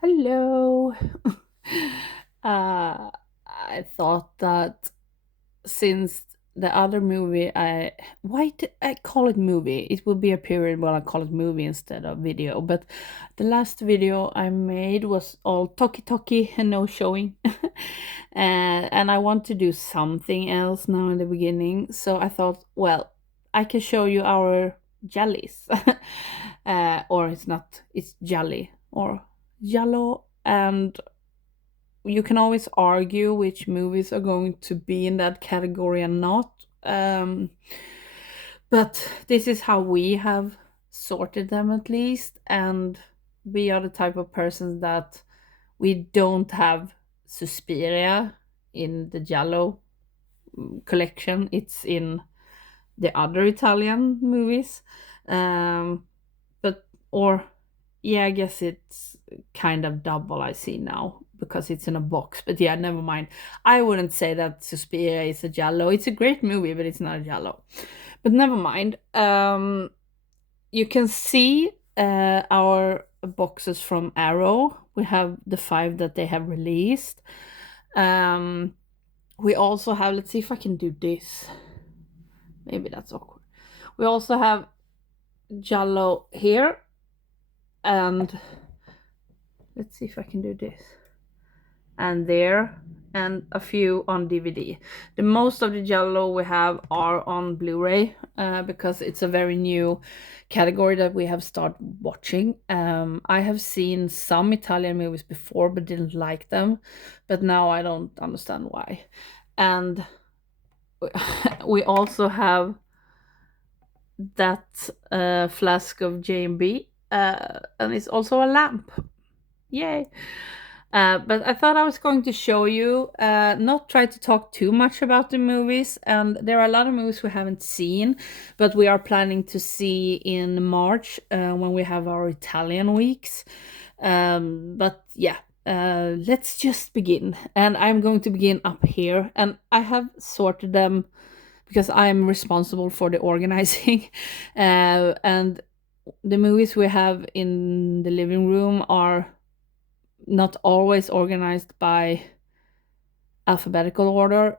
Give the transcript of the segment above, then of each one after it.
Hello. I thought that since the other movie, why did I call it movie? It would be a period when I call it movie instead of video. But the last video I made was all talkie talkie and no showing. And I want to do something else now in the beginning. So I thought, well, I can show you our jellies. Or it's not, it's jelly or giallo, and you can always argue which movies are going to be in that category and not. But this is how we have sorted them, at least, and we are the type of persons that we don't have Suspiria in the Giallo collection. It's in the other Italian movies. But or yeah, I guess it's kind of double I see now because it's in a box. But yeah, never mind. I wouldn't say that Suspiria is a giallo. It's a great movie, but it's not a giallo. But never mind. You can see our boxes from Arrow. We have the five that they have released. We also have, let's see if I can do this. Maybe that's awkward. We also have Giallo here, and let's see if I can do this, and there, and a few on DVD. The most of the Giallo we have are on Blu-ray because it's a very new category that we have started watching. I have seen some Italian movies before but didn't like them, but now I don't understand why. And we also have that flask of J&B, and it's also a lamp. Yay! But I thought I was going to show you, not try to talk too much about the movies. And there are a lot of movies we haven't seen, but we are planning to see in March when we have our Italian weeks. But yeah, let's just begin. And I'm going to begin up here. And I have sorted them because I'm responsible for the organizing. And the movies we have in the living room are not always organized by alphabetical order.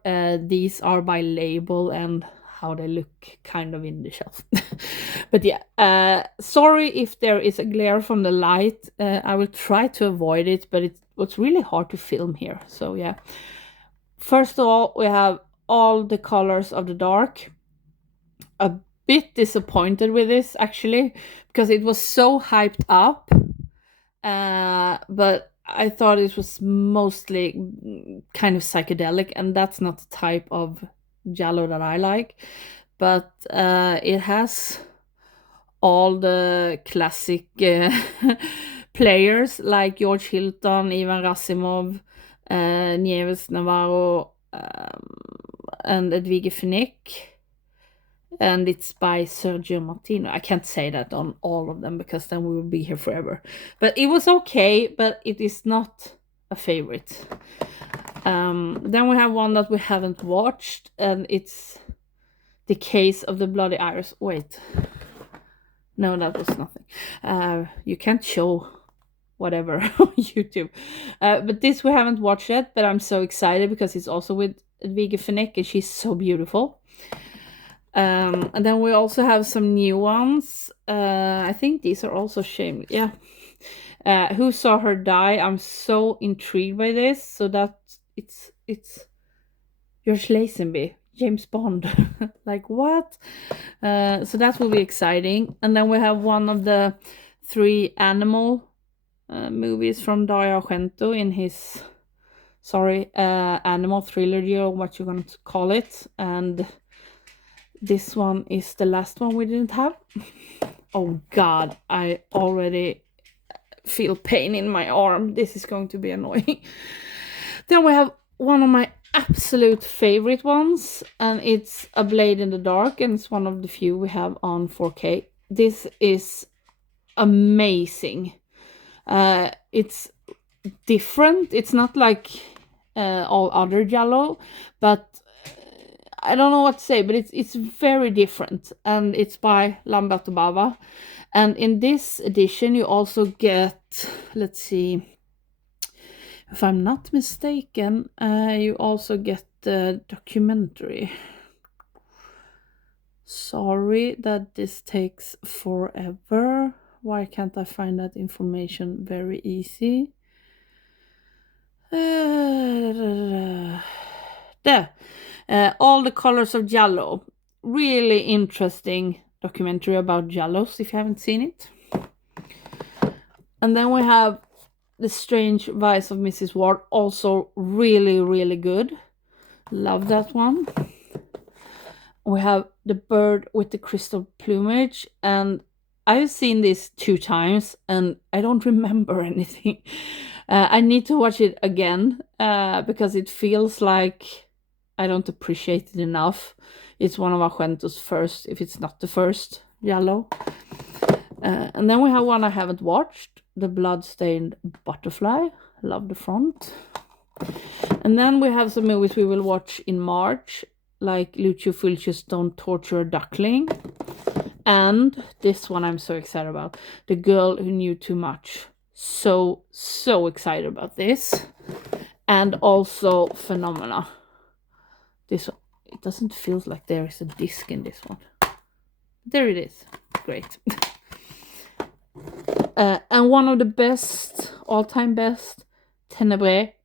These are by label and how they look kind of in the shelf. But yeah, sorry if there is a glare from the light. I will try to avoid it, but it was really hard to film here. So yeah. First of all, we have All the Colors of the Dark. A bit disappointed with this actually because it was so hyped up. But I thought it was mostly kind of psychedelic, and that's not the type of Giallo that I like. But it has all the classic players like George Hilton, Ivan Rassimov, Nieves Navarro, and Edwige Fenech, and it's by Sergio Martino. I can't say that on all of them because then we will be here forever. But it was okay, but it is not a favorite. Then we have one that we haven't watched, and it's The Case of the Bloody Iris. Wait. No, that was nothing. You can't show whatever on YouTube. But this we haven't watched yet, but I'm so excited because it's also with Edwige Fenech, and she's so beautiful. And then we also have some new ones. I think these are also shameless. Yeah. Who Saw Her Die? I'm so intrigued by this. So that it's George Lazenby, James Bond. Like what? So that will be exciting. And then we have one of the three animal movies from Dario Argento in his animal trilogy, or what you're going to call it. And this one is the last one we didn't have. Oh god, I already feel pain in my arm. This is going to be annoying. Then we have one of my absolute favorite ones, and it's A Blade in the Dark, and it's one of the few we have on 4K. This is amazing. It's different. It's not like all other Giallo, but I don't know what to say, but it's very different, and it's by Lamberto Bava. And in this edition, you also get, let's see, If I'm not mistaken, you also get the documentary. Sorry that this takes forever. Why can't I find that information very easy? There. All the Colors of Giallo. Really interesting documentary about Giallos if you haven't seen it. And then we have The Strange Vice of Mrs. Ward. Also really, really good. Love that one. We have The Bird with the Crystal Plumage, and I've seen this 2 times and I don't remember anything. I need to watch it again because it feels like I don't appreciate it enough. It's one of Argento's first, if it's not the first, Giallo. And then we have one I haven't watched, The Bloodstained Butterfly. Love the front. And then we have some movies we will watch in March, like Lucio Fulci's Don't Torture a Duckling. And this one I'm so excited about, The Girl Who Knew Too Much. So excited about this. And also Phenomena. This one, it doesn't feel like there is a disc in this one. There it is. Great. And one of the best, all-time best, Tenebrae.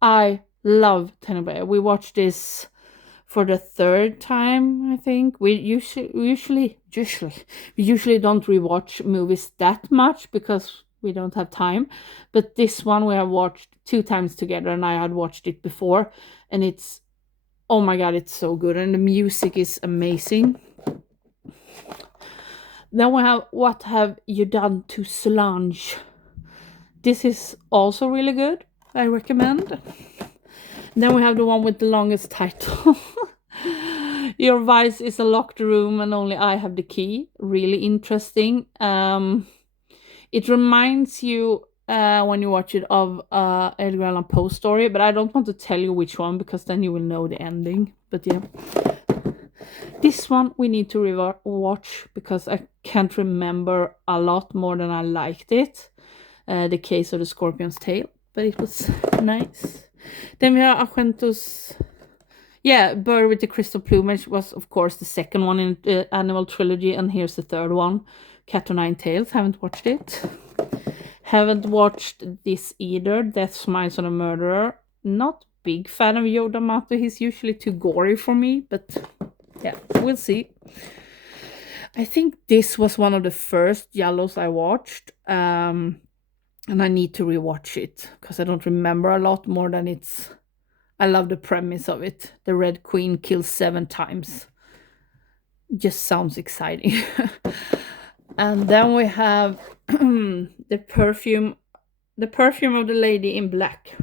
I love Tenebrae. We watched this for the 3rd time, I think. We usually don't rewatch movies that much because we don't have time. But this one we have watched 2 times together, and I had watched it before, and it's, oh my god, it's so good, and the music is amazing. Then we have What Have You Done to Solange? This is also really good. I recommend. Then we have the one with the longest title. Your Vice is a Locked Room and Only I Have the Key. Really interesting. It reminds you when you watch it of Edgar Allan Poe story, but I don't want to tell you which one because then you will know the ending. But yeah, this one we need to watch because I can't remember a lot more than I liked it. The Case of the Scorpion's Tail, but it was nice. Then we have Argento's, Bird with the Crystal Plumage was of course the second one in the Animal Trilogy, and here's the 3rd one, Cat o' Nine Tails. Haven't watched it. Haven't watched this either, Death Smiles on a Murderer. Not big fan of Yoda D'Amato. He's usually too gory for me, but yeah, we'll see. I think this was one of the first Giallos I watched, and I need to rewatch it because I don't remember a lot more than it's. I love the premise of it. The Red Queen kills 7 times. Just sounds exciting. And then we have the perfume of the Lady in Black.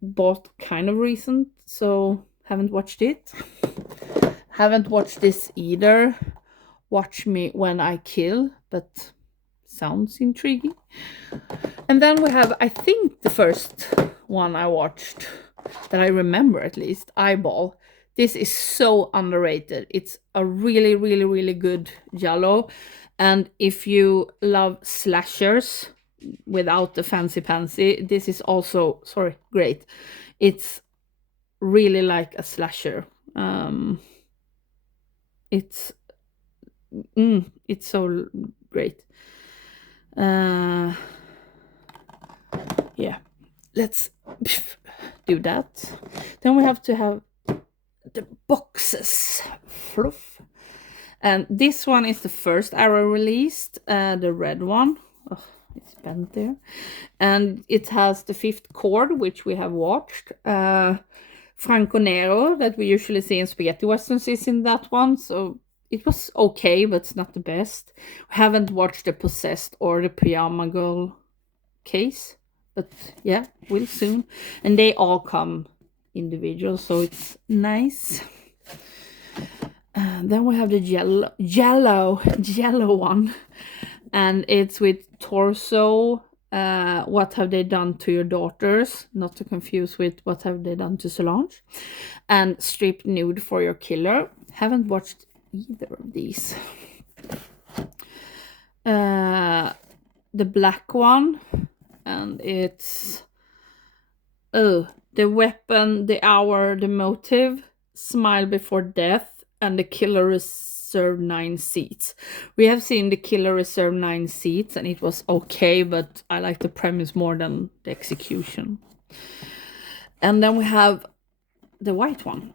Both kind of recent, so haven't watched it. Haven't watched this either. Watch Me When I Kill, but sounds intriguing. And then we have, I think, the first one I watched that I remember at least, Eyeball. This is so underrated. It's a really, really, really good Giallo. And if you love slashers without the fancy pansy, this is also, great. It's really like a slasher. It's so great. Yeah, let's do that. Then we have to have the boxes. Fluff. And this one is the first Arrow released, the red one. Oh, it's bent there. And it has the 5th chord, which we have watched. Franco Nero, that we usually see in spaghetti westerns, is in that one. So it was okay, but it's not the best. We haven't watched The Possessed or the Pajama Girl case. But yeah, we'll soon. And they all come individual, so it's nice. Then we have the Giallo one, and it's with Torso. What Have They Done to Your Daughters? Not to confuse with What Have They Done to Solange, and Stripped Nude for Your Killer. Haven't watched either of these. The black one, and it's Oh, the weapon, the hour, the motive, smile before death, and the killer reserved 9 seats. We have seen the killer reserved 9 seats, and it was okay, but I like the premise more than the execution. And then we have the white one.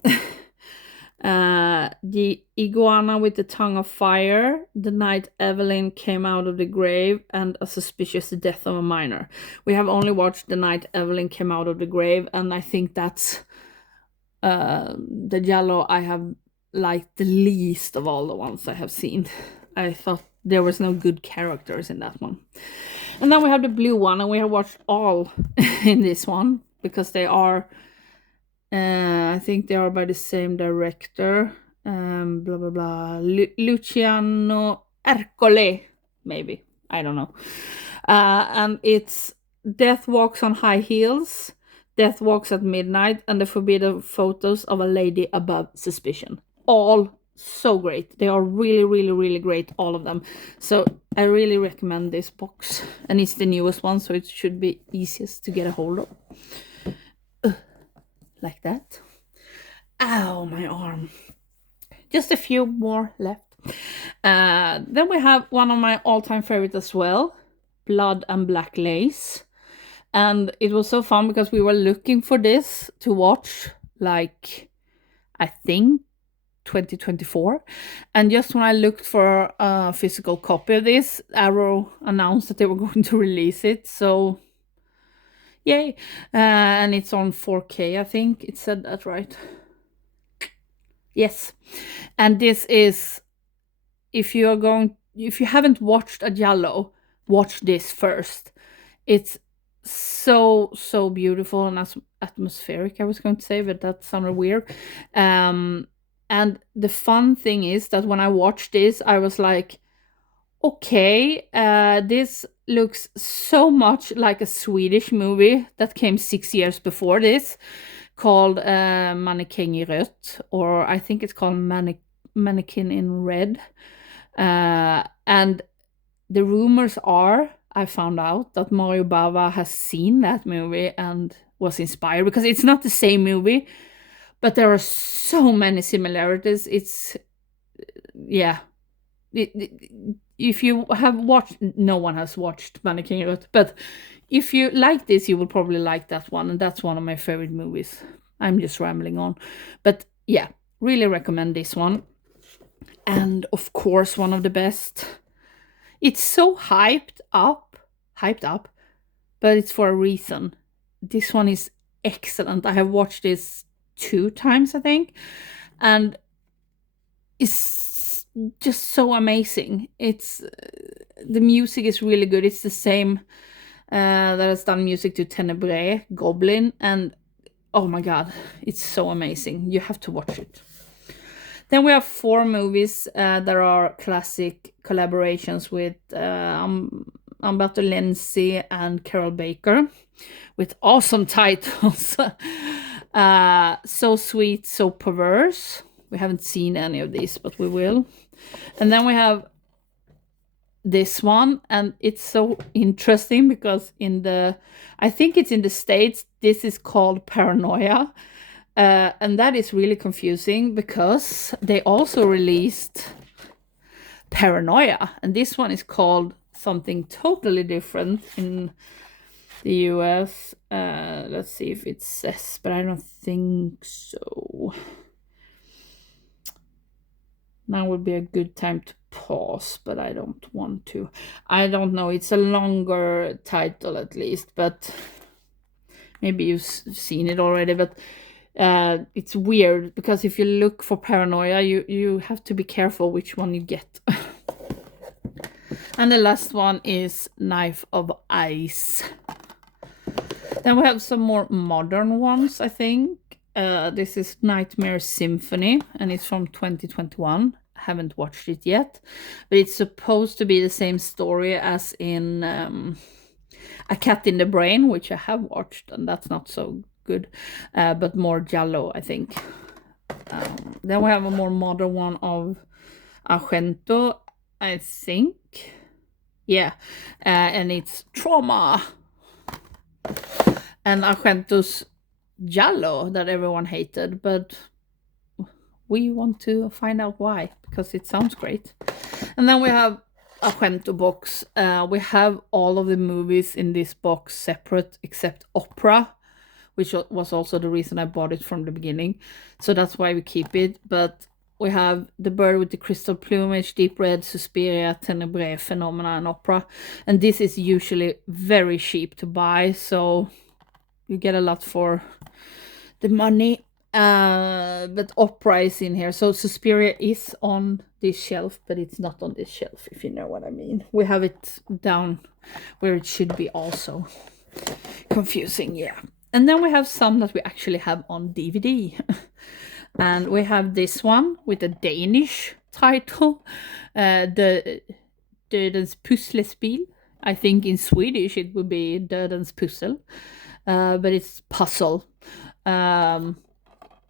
The iguana with the tongue of fire, the night Evelyn came out of the grave, and a suspicious death of a minor. We have only watched the night Evelyn came out of the grave, and I think that's the Giallo I have liked the least of all the ones I have seen. I thought there was no good characters in that one. And then we have the blue one, and we have watched all in this one because they are I think they are by the same director. Blah blah blah. Luciano Ercole, maybe. I don't know. And it's Death Walks on High Heels, Death Walks at Midnight, and the Forbidden Photos of a Lady Above Suspicion. All so great. They are really, really, really great, all of them. So I really recommend this box. And it's the newest one, so it should be easiest to get a hold of. Like that. Ow, my arm. Just a few more left. Then we have one of my all-time favorites as well, Blood and Black Lace. And it was so fun because we were looking for this to watch, like, I think 2024. And just when I looked for a physical copy of this, Arrow announced that they were going to release it. So yay. And it's on 4K, I think. It said that right. Yes. And this is, if you haven't watched a Giallo, watch this first. It's so beautiful and atmospheric, I was going to say, but that sounded weird. And the fun thing is that when I watched this, I was like, okay, this looks so much like a Swedish movie that came 6 years before this, called Mannequin i Rött, or I think it's called Mannequin in Red. And the rumors are, I found out, that Mario Bava has seen that movie and was inspired, because it's not the same movie, but there are so many similarities. It's, yeah. If you have watched, no one has watched Mannequin i Rött, but if you like this, you will probably like that one, and that's one of my favorite movies. I'm just rambling on. But yeah, really recommend this one. And of course, one of the best. It's so hyped up, but it's for a reason. This one is excellent. I have watched this 2 times, I think, and it's just so amazing. It's the music is really good. It's the same that has done music to Tenebrae, Goblin, and oh my god, it's so amazing. You have to watch it. Then we have 4 movies that are classic collaborations with Umberto Lenzi and Carol Baker, with awesome titles. So Sweet, So Perverse. We haven't seen any of these, but we will. And then we have this one, and it's so interesting because I think it's in the States, this is called Paranoia. And that is really confusing because they also released Paranoia, and this one is called something totally different in the US. Let's see if it says, but I don't think so. Now would be a good time to pause, but I don't want to. I don't know. It's a longer title at least, but maybe you've seen it already. But it's weird because if you look for Paranoia, you have to be careful which one you get. And the last one is Knife of Ice. Then we have some more modern ones, I think. This is Nightmare Symphony, and it's from 2021. I haven't watched it yet, but it's supposed to be the same story as in A Cat in the Brain, which I have watched, and that's not so good, but more Giallo, I think. Then we have a more modern one of Argento, I think. Yeah, and it's Trauma. and Argento's Giallo that everyone hated, but we want to find out why, because it sounds great. And then we have Argento box. We have all of the movies in this box separate except opera, which was also the reason I bought it from the beginning. So that's why we keep it. But we have The Bird with the Crystal Plumage, Deep Red, Suspiria, Tenebrae, Phenomena, and Opera. And this is usually very cheap to buy, so you get a lot for the money. But Opera is in here. So Suspiria is on this shelf, but it's not on this shelf, if you know what I mean. We have it down where it should be also. Confusing, yeah. And then we have some that we actually have on DVD. And we have this one with a Danish title, the Dödens Puslespiel. I think in Swedish it would be Dödens Pussel, but it's puzzle.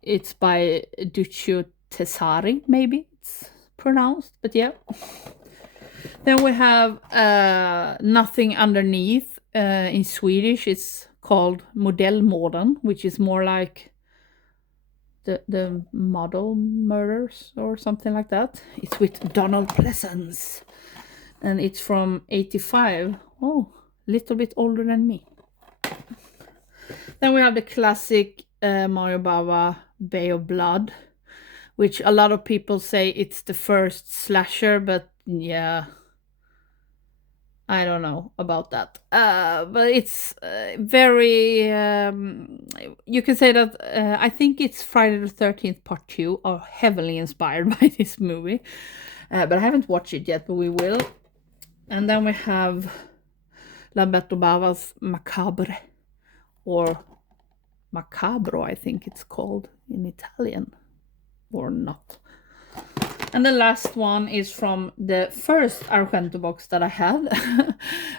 It's by Duccio Tesari, maybe it's pronounced, but yeah. Then we have Nothing Underneath. In Swedish, it's called Modellmorden, which is more like the model murders or something like that. It's with Donald Pleasence, and it's from 85. Oh, little bit older than me. Then we have the classic Mario Bava Bay of Blood, which a lot of people say it's the first slasher, but yeah, I don't know about that. But it's very, you can say that I think it's Friday the 13th Part 2 are heavily inspired by this movie. But I haven't watched it yet, but we will. And then we have Lamberto Bava's Macabre, or Macabro, I think it's called in Italian, or not. And the last one is from the first Argento box that I had,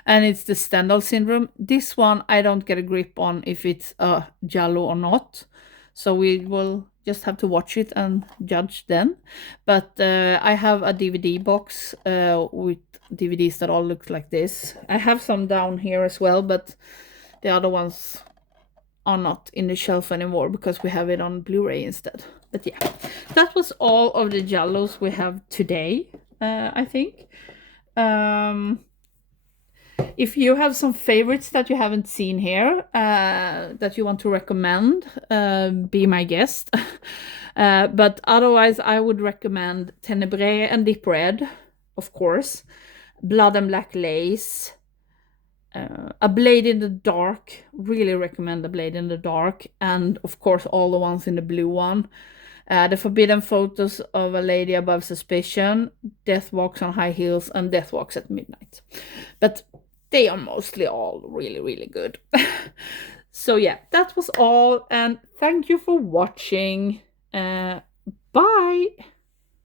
and it's the Stendhal Syndrome. This one I don't get a grip on if it's a Giallo or not, so we will just have to watch it and judge then. But I have a DVD box with DVDs that all look like this. I have some down here as well, but the other ones are not in the shelf anymore because we have it on Blu-ray instead. But yeah, that was all of the Giallos we have today, I think. If you have some favorites that you haven't seen here that you want to recommend, be my guest. But otherwise, I would recommend Tenebrae and Deep Red, of course, Blood and Black Lace, A Blade in the Dark. Really recommend A Blade in the Dark, and of course all the ones in the blue one. The Forbidden Photos of a Lady Above Suspicion, Death Walks on High Heels, and Death Walks at Midnight. But they are mostly all really, really good. So yeah, that was all, and thank you for watching. Bye!